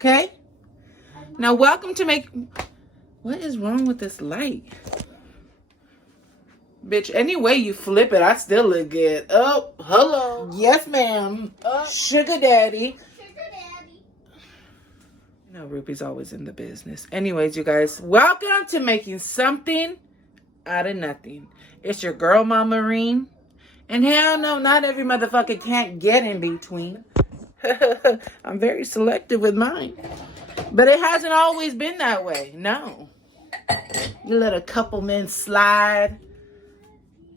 Okay? Now, welcome to make... What is wrong with this light? Bitch, any way you flip it, I still look good. Oh, hello. Yes, ma'am. Sugar daddy. No, Ruby's always in the business. Anyways, you guys, welcome to making something out of nothing. It's your girl, Mama Marine. And hell no, not every motherfucker can't get in between. I'm very selective with mine. But it hasn't always been that way. No. You let a couple men slide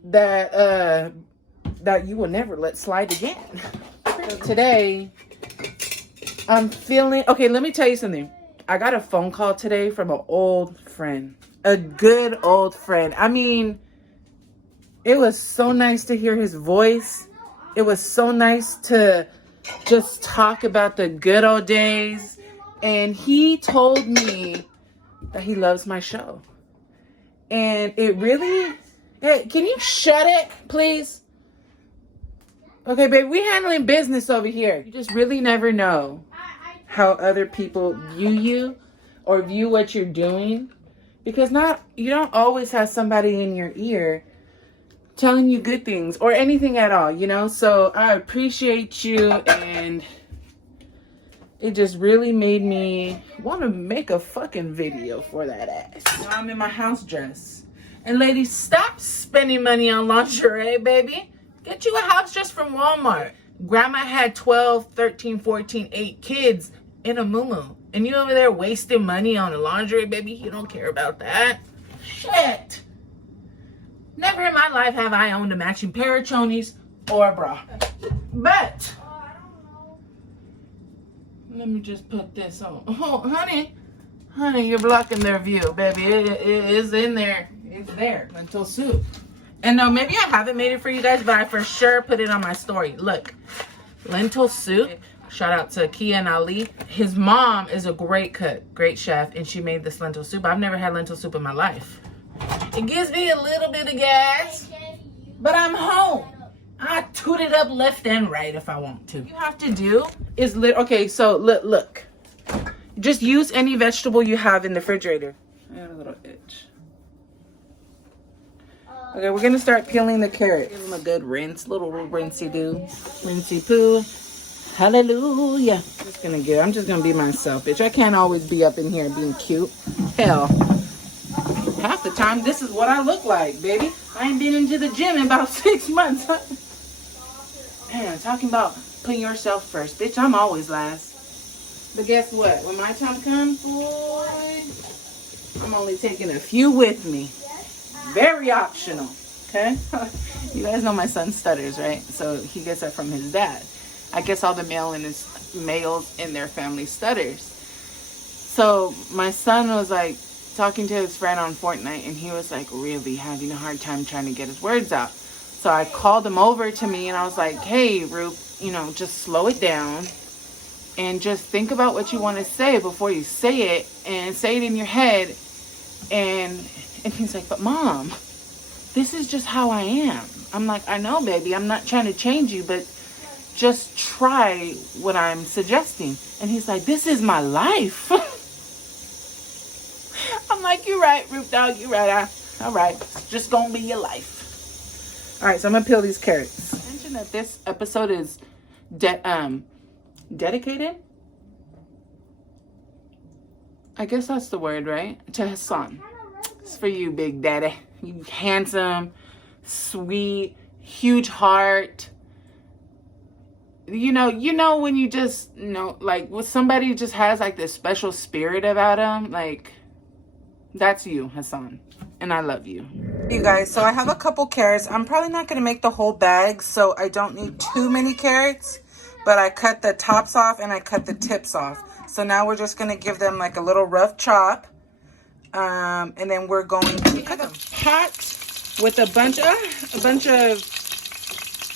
that you will never let slide again. Today, I'm feeling... Okay, let me tell you something. I got a phone call today from an old friend. A good old friend. I mean, it was so nice to hear his voice. It was so nice to just talk about the good old days. And he told me that he loves my show. And it really... Hey, can you shut it, please? Okay, babe, we handling business over here. You just really never know how other people view you or view what you're doing. Because you don't always have somebody in your ear telling you good things or anything at all, you know? So I appreciate you, and it just really made me want to make a fucking video for that ass. Now I'm in my house dress. And ladies, stop spending money on lingerie, baby. Get you a house dress from Walmart. Grandma had 12, 13, 14, 8 kids in a muumuu. And you over there wasting money on a lingerie, baby? You don't care about that. Shit. Never in my life have I owned a matching pair of chonies or a bra. But let me just put this on. Oh, honey, you're blocking their view, baby. It is in there. It's there. Lentil soup. And no, maybe I haven't made it for you guys, but I for sure put it on my story. Look, lentil soup. Shout out to Kia and Ali. His mom is a great cook, great chef, and she made this lentil soup. I've never had lentil soup in my life. It gives me a little bit of gas, but I'm home. I toot it up left and right if I want to. What you have to do is okay, so look. Just use any vegetable you have in the refrigerator. I got a little itch. Okay, we're gonna start peeling the carrot. Give them a good rinse, little rinsey-do, rinsey-poo. Hallelujah. I'm just gonna be myself, bitch. I can't always be up in here being cute. Hell, half the time this is what I look like, baby. I ain't been into the gym in about 6 months. Man, talking about putting yourself first, bitch. I'm always last. But guess what? When my time comes, boy, I'm only taking a few with me. Very optional, okay? You guys know my son stutters, right? So he gets that from his dad. I guess all the males in their family stutters. So my son was like talking to his friend on Fortnite, and he was like really having a hard time trying to get his words out. So I called him over to me, and I was like, hey, Roop, just slow it down and just think about what you want to say before you say it, and say it in your head. And he's like, but Mom, this is just how I am. I'm like, I know, baby. I'm not trying to change you, but just try what I'm suggesting. And he's like, this is my life. I'm like, you're right, Root Dog. You're right. All right. Just gonna be your life. All right, so I'm gonna peel these carrots. Mention that this episode is dedicated. I guess that's the word, right? To Hassan. It's for you, Big Daddy. You handsome, sweet, huge heart. You know when you just like when somebody just has like this special spirit about them, like that's you, Hassan. And I love you. You guys, so I have a couple carrots. I'm probably not gonna make the whole bag, so I don't need too many carrots, but I cut the tops off and I cut the tips off. So now we're just gonna give them like a little rough chop. And then we're going to cook them. Pot with a bunch of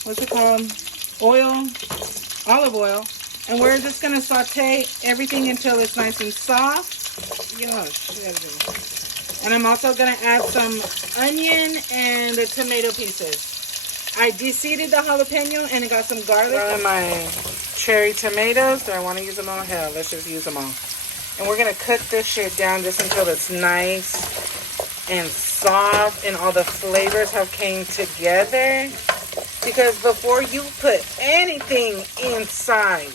what's it called? Olive oil. And we're just gonna saute everything until it's nice and soft. Gosh, and I'm also gonna add some onion and the tomato pieces. I de-seeded the jalapeno and I got some garlic. My cherry tomatoes. Do I want to use them all? Hell, let's just use them all. And we're going to cook this shit down just until it's nice and soft and all the flavors have came together. Because before you put anything inside,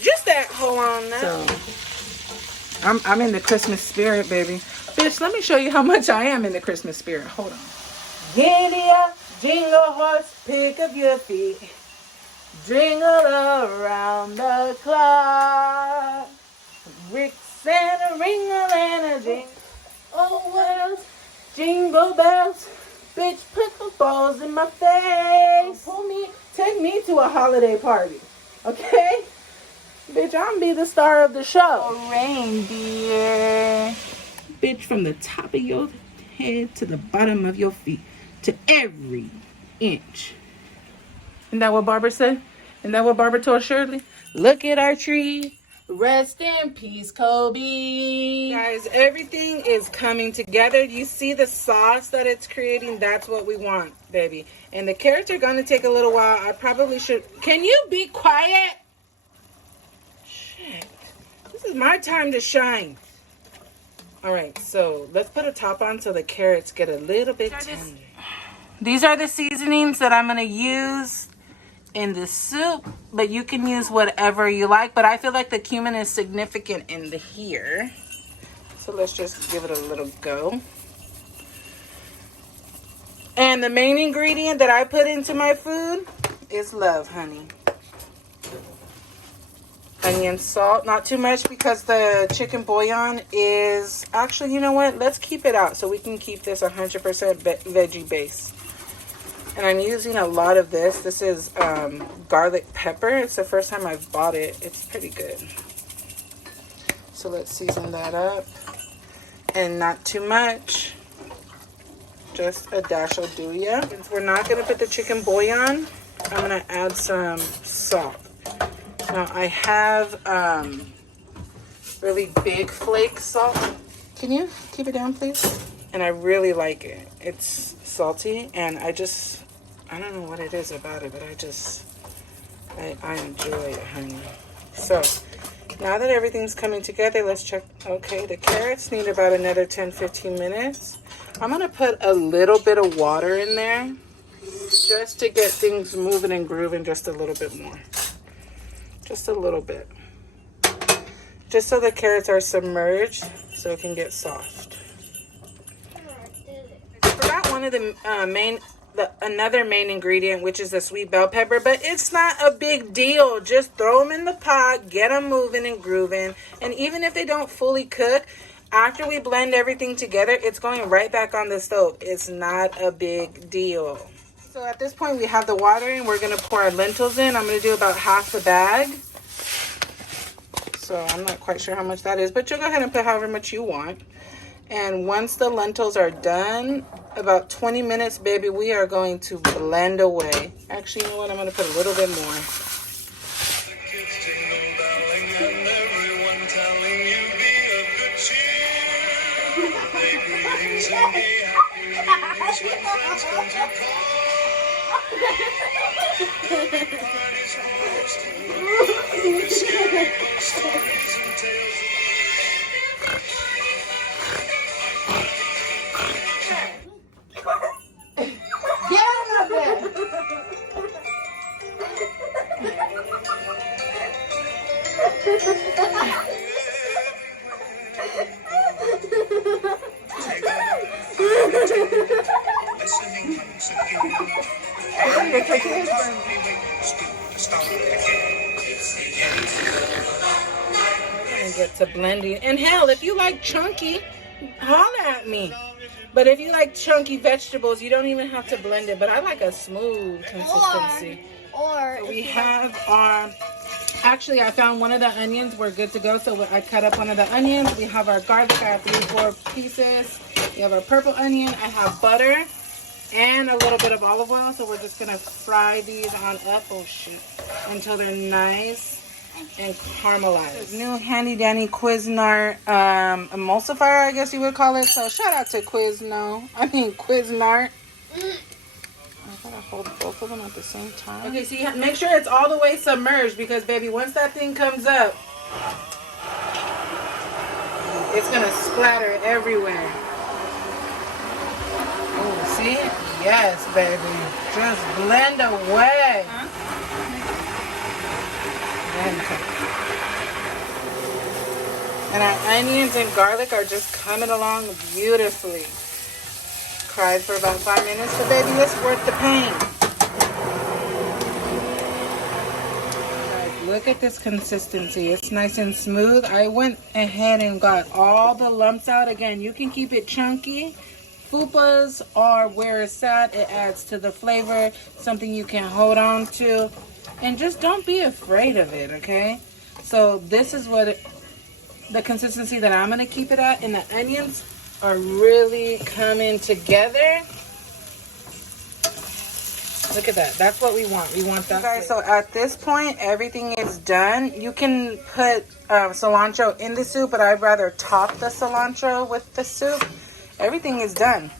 just that, hold on now. So, I'm in the Christmas spirit, baby. Bitch, let me show you how much I am in the Christmas spirit. Hold on. Giddy up, jingle horse, pick up your feet. Jingle around the clock. Rick Santa, ring a jing. Oh, well, jingle bells. Bitch, put the balls in my face. Take me to a holiday party. Okay? Bitch, I'm be the star of the show. Oh, reindeer. Bitch, from the top of your head to the bottom of your feet. To every inch. Isn't that what Barbara said? Isn't that what Barbara told Shirley? Look at our tree. Rest in peace, Kobe. Guys, everything is coming together. You see the sauce that it's creating? That's what we want, baby. And the carrots are going to take a little while. I probably should... Can you be quiet? Shit. This is my time to shine. All right, so let's put a top on so the carrots get a little bit tender. These are the seasonings that I'm going to use in the soup, but you can use whatever you like. But I feel like the cumin is significant in the here. So let's just give it a little go. And the main ingredient that I put into my food is love, honey. Onion, salt, not too much because the chicken bouillon is... Actually, you know what? Let's keep it out so we can keep this 100% veggie base. And I'm using a lot of this. This is garlic pepper. It's the first time I've bought it. It's pretty good. So let's season that up. And not too much. Just a dash will do ya. Since we're not going to put the chicken bouillon, I'm going to add some salt. Now I have really big flake salt. Can you keep it down, please? And I really like it. It's salty, and I don't know what it is about it, but I enjoy it, honey. So, now that everything's coming together, let's check. Okay, the carrots need about another 10-15 minutes. I'm going to put a little bit of water in there just to get things moving and grooving just a little bit more. Just a little bit. Just so the carrots are submerged so it can get soft. I forgot one of the another main ingredient, which is the sweet bell pepper, but it's not a big deal. Just throw them in the pot, get them moving and grooving, and even if they don't fully cook, after we blend everything together, it's going right back on the stove. It's not a big deal. So at this point, we have the water and we're going to pour our lentils in. I'm going to do about half the bag. So I'm not quite sure how much that is, but you'll go ahead and put however much you want. And once the lentils are done, about 20 minutes, baby, we are going to blend away. Actually, you know what? I'm going to put a little bit more. Get to blending, and hell, if you like chunky, holler at me. But if you like chunky vegetables, you don't even have to blend it. But I like a smooth consistency. Or so we have our... Actually, I found one of the onions. We're good to go. So I cut up one of the onions. We have our garlic. I have 3-4 pieces. We have our purple onion. I have butter and a little bit of olive oil. So we're just going to fry these on up. Oh, shit. Until they're nice and caramelized. New handy dandy Cuisinart emulsifier, I guess you would call it. So shout out to Cuisinart. Gotta hold both of them at the same time. Okay, so you make sure it's all the way submerged because, baby, once that thing comes up, it's gonna splatter everywhere. Oh, see? Yes, baby. Just blend away. Huh? And our onions and garlic are just coming along beautifully. Cried for about 5 minutes, but baby, it's worth the pain. Guys, look at this consistency. It's nice and smooth. I went ahead and got all the lumps out. Again, you can keep it chunky. Fupas are where it's at. It adds to the flavor, something you can hold on to. And just don't be afraid of it, okay? So this is what the consistency that I'm gonna keep it at, and the onions are really coming together. Look at that. That's what we want. We want that. Okay, so at this point, everything is done. You can put cilantro in the soup, but I'd rather top the cilantro with the soup. Everything is done.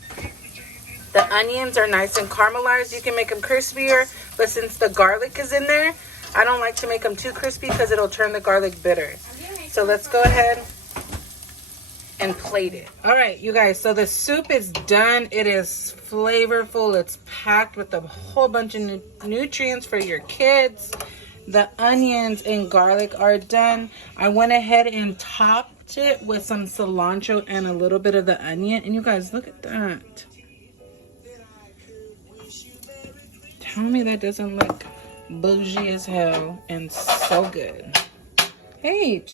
The onions are nice and caramelized. You can make them crispier, but since the garlic is in there, I don't like to make them too crispy because it'll turn the garlic bitter. So let's go ahead and plate it. All right, you guys, so the soup is done. It is flavorful. It's packed with a whole bunch of nutrients for your kids. The onions and garlic are done. I went ahead and topped it with some cilantro and a little bit of the onion. And you guys, look at that. Tell me that doesn't look bougie as hell and so good. Hey.